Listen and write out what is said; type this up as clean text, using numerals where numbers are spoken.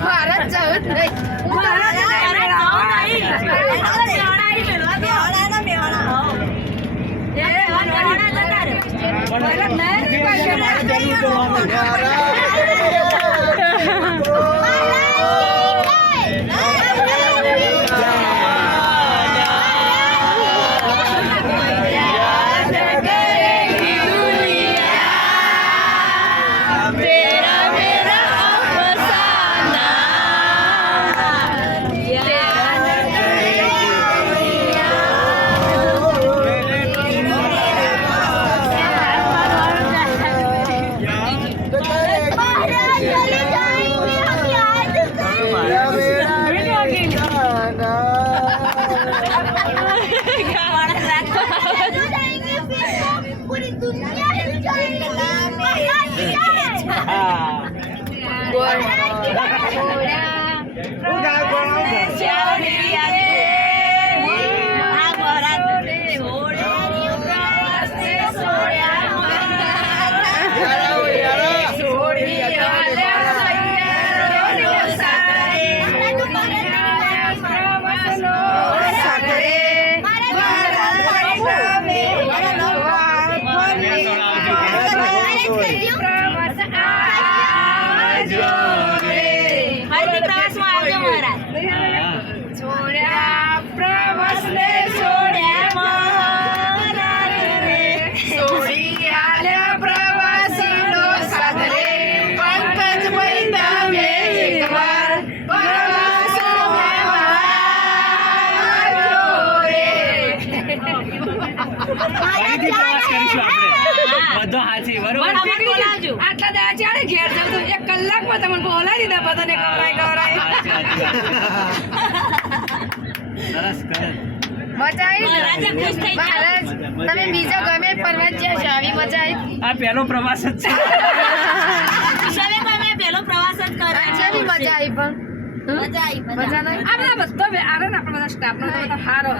ભારત જવું જ તમે બીજા ગમે પ્રવાસ જ્યાં આવી મજા આવી આ પહેલો પ્રવાસ જ છે પહેલો પ્રવાસ જ કરે મજા આવી પણ મજા આવી મજા નહીં આપણે બધા સ્ટાફ નો સારો